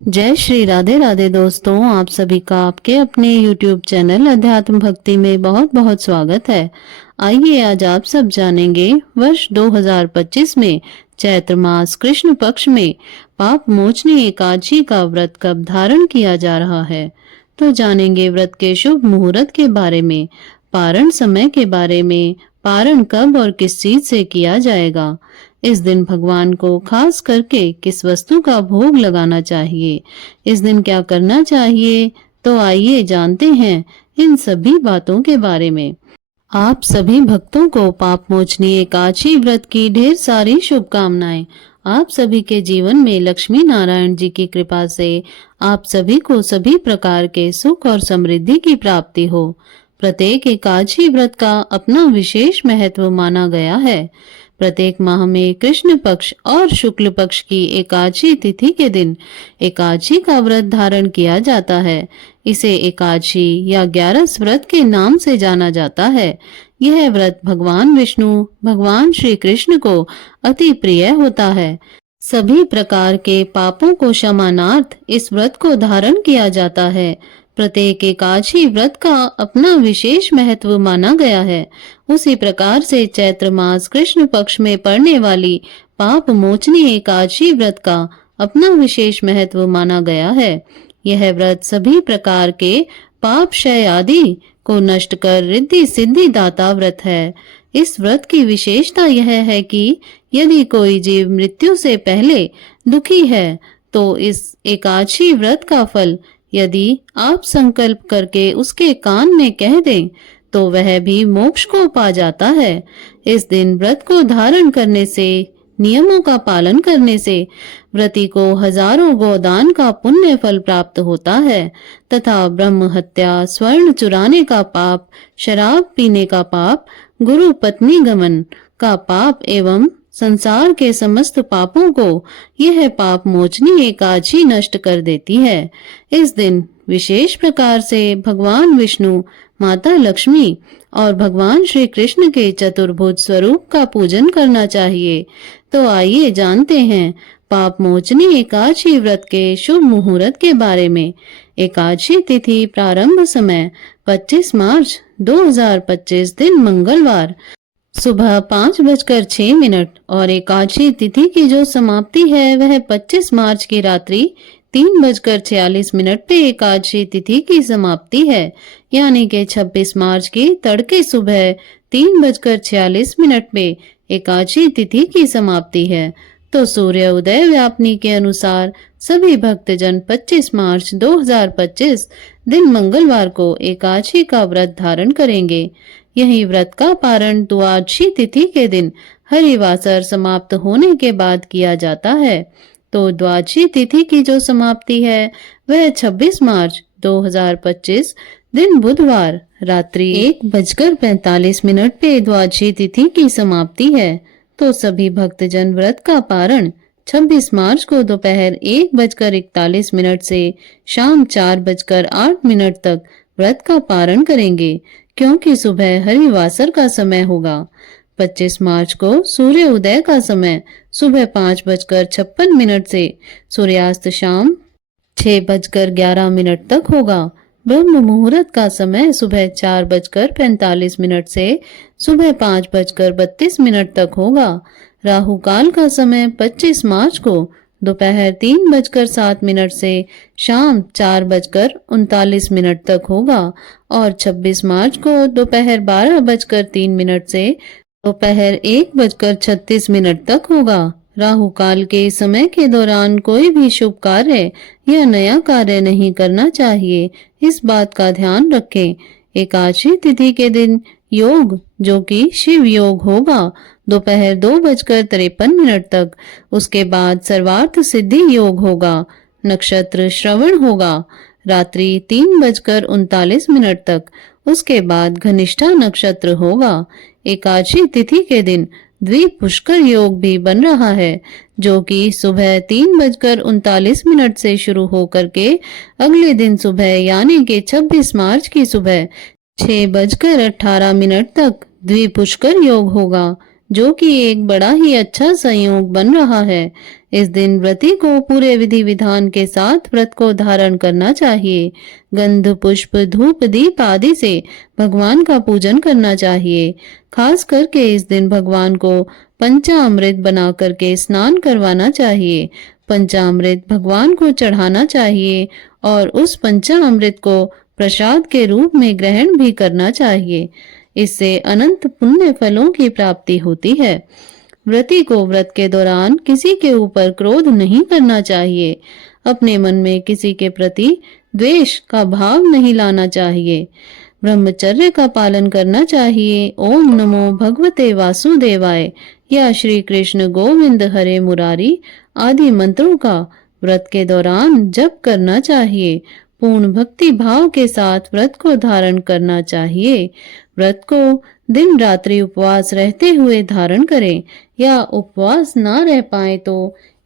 जय श्री राधे राधे दोस्तों, आप सभी का आपके अपने YouTube चैनल अध्यात्म भक्ति में बहुत बहुत स्वागत है। आइए आज आप सब जानेंगे वर्ष 2025 में चैत्र मास कृष्ण पक्ष में पाप मोचनी एकादशी का व्रत कब धारण किया जा रहा है। तो जानेंगे व्रत के शुभ मुहूर्त के बारे में, पारण समय के बारे में, पारण कब और किस चीज से किया जाएगा, इस दिन भगवान को खास करके किस वस्तु का भोग लगाना चाहिए, इस दिन क्या करना चाहिए। तो आइए जानते हैं इन सभी बातों के बारे में। आप सभी भक्तों को पाप मोचनी एकादशी व्रत की ढेर सारी शुभकामनाएं। आप सभी के जीवन में लक्ष्मी नारायण जी की कृपा से आप सभी को सभी प्रकार के सुख और समृद्धि की प्राप्ति हो। प्रत्येक एकादशी व्रत का अपना विशेष महत्व माना गया है। प्रत्येक माह में कृष्ण पक्ष और शुक्ल पक्ष की एकादशी तिथि के दिन एकादशी का व्रत धारण किया जाता है। इसे एकादशी या 11 व्रत के नाम से जाना जाता है। यह व्रत भगवान विष्णु, भगवान श्री कृष्ण को अति प्रिय होता है। सभी प्रकार के पापों को क्षमानार्थ इस व्रत को धारण किया जाता है। प्रत्येक एकादशी व्रत का अपना विशेष महत्व माना गया है। उसी प्रकार से चैत्र मास कृष्ण पक्ष में पड़ने वाली पाप मोचनी एकादशी व्रत का अपना विशेष महत्व माना गया है। यह व्रत सभी प्रकार के पाप क्षय आदि को नष्ट कर रिद्धि सिद्धि दाता व्रत है। इस व्रत की विशेषता यह है कि यदि कोई जीव मृत्यु से पहले दुखी है तो इस एकादशी व्रत का फल यदि आप संकल्प करके उसके कान में कह दें तो वह भी मोक्ष को पा जाता है। इस दिन व्रत को धारण करने से, नियमों का पालन करने से व्रती को हजारों गोदान का पुण्य फल प्राप्त होता है तथा ब्रह्म हत्या, स्वर्ण चुराने का पाप, शराब पीने का पाप, गुरु पत्नी गमन का पाप एवं संसार के समस्त पापों को यह पाप मोचनी एकादशी नष्ट कर देती है। इस दिन विशेष प्रकार से भगवान विष्णु, माता लक्ष्मी और भगवान श्री कृष्ण के चतुर्भुज स्वरूप का पूजन करना चाहिए। तो आइए जानते हैं पाप मोचनी एकादशी व्रत के शुभ मुहूर्त के बारे में। एकादशी तिथि प्रारंभ समय 25 मार्च 2025 दिन मंगलवार सुबह 5:06 और एकादशी तिथि की जो समाप्ति है वह 25 मार्च की रात्रि 3:46 पे एकादशी तिथि की समाप्ति है, यानी कि 26 मार्च की तड़के सुबह 3:46 पे एकादशी तिथि की समाप्ति है। तो सूर्य उदय व्यापनी के अनुसार सभी भक्तजन 25 मार्च 2025 दिन मंगलवार को एकादशी का व्रत धारण करेंगे। यही व्रत का पारण द्वादशी तिथि के दिन हरिवासर समाप्त होने के बाद किया जाता है। तो द्वादशी तिथि की जो समाप्ति है वह 26 मार्च 2025 दिन बुधवार रात्रि 1:45 पे द्वादशी तिथि की समाप्ति है। तो सभी भक्तजन व्रत का पारण 26 मार्च को दोपहर 1:41 से शाम 4:08 तक व्रत का पारण करेंगे, क्योंकि सुबह हरिवासर का समय होगा। 25 मार्च को सूर्य उदय का समय सुबह 5:56 से सूर्यास्त शाम 6:11 तक होगा। ब्रह्म मुहूर्त का समय सुबह 4:45 से सुबह 5:32 तक होगा। राहु काल का समय 25 मार्च को दोपहर 3:07 से शाम 4:39 तक होगा और 26 मार्च को दोपहर 12:03 से दोपहर 1:36 तक होगा। राहु काल के समय के दौरान कोई भी शुभ कार्य या नया कार्य नहीं करना चाहिए, इस बात का ध्यान रखें। एकादशी तिथि के दिन योग, जो कि शिव योग होगा, दोपहर 2:53 तक। उसके बाद सर्वार्थ सिद्धि योग होगा। नक्षत्र श्रवण होगा रात्रि 3:39 तक। उसके बाद घनिष्ठा नक्षत्र होगा। एकादशी तिथि के दिन द्वीप पुष्कर योग भी बन रहा है, जो कि सुबह 3:39 से शुरू होकर के अगले दिन सुबह यानी कि 26 मार्च की सुबह 6:18 तक द्वीप पुष्कर योग होगा। जो कि एक बड़ा ही अच्छा संयोग बन रहा है। इस दिन व्रती को पूरे विधि विधान के साथ व्रत को धारण करना चाहिए। गंध, पुष्प, धूप, दीप आदि से भगवान का पूजन करना चाहिए। खास करके इस दिन भगवान को पंचामृत बना करके स्नान करवाना चाहिए। पंचामृत भगवान को चढ़ाना चाहिए और उस पंचामृत को प्रसाद के रूप में ग्रहण भी करना चाहिए। इससे अनंत पुण्य फलों की प्राप्ति होती है। व्रती को व्रत के दौरान किसी के ऊपर क्रोध नहीं करना चाहिए। अपने मन में किसी के प्रति द्वेष का भाव नहीं लाना चाहिए। ब्रह्मचर्य का पालन करना चाहिए। ओम नमो भगवते वासुदेवाय या श्री कृष्ण गोविंद हरे मुरारी आदि मंत्रों का व्रत के दौरान जप करना चाहिए। पूर्ण भक्ति भाव के साथ व्रत को धारण करना चाहिए। व्रत को दिन रात्रि उपवास रहते हुए धारण करें या उपवास ना रह पाए तो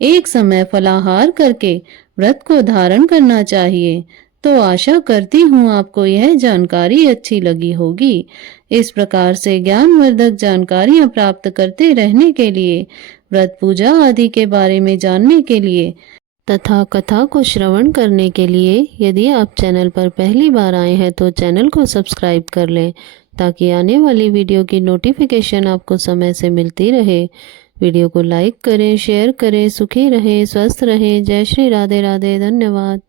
एक समय फलाहार करके व्रत को धारण करना चाहिए। तो आशा करती हूँ आपको यह जानकारी अच्छी लगी होगी। इस प्रकार से ज्ञानवर्धक जानकारियाँ प्राप्त करते रहने के लिए, व्रत पूजा आदि के बारे में जानने के लिए तथा कथा को श्रवण करने के लिए यदि आप चैनल पर पहली बार आए हैं तो चैनल को सब्सक्राइब कर लें ताकि आने वाली वीडियो की नोटिफिकेशन आपको समय से मिलती रहे। वीडियो को लाइक करें, शेयर करें। सुखी रहें, स्वस्थ रहें। जय श्री राधे राधे। धन्यवाद।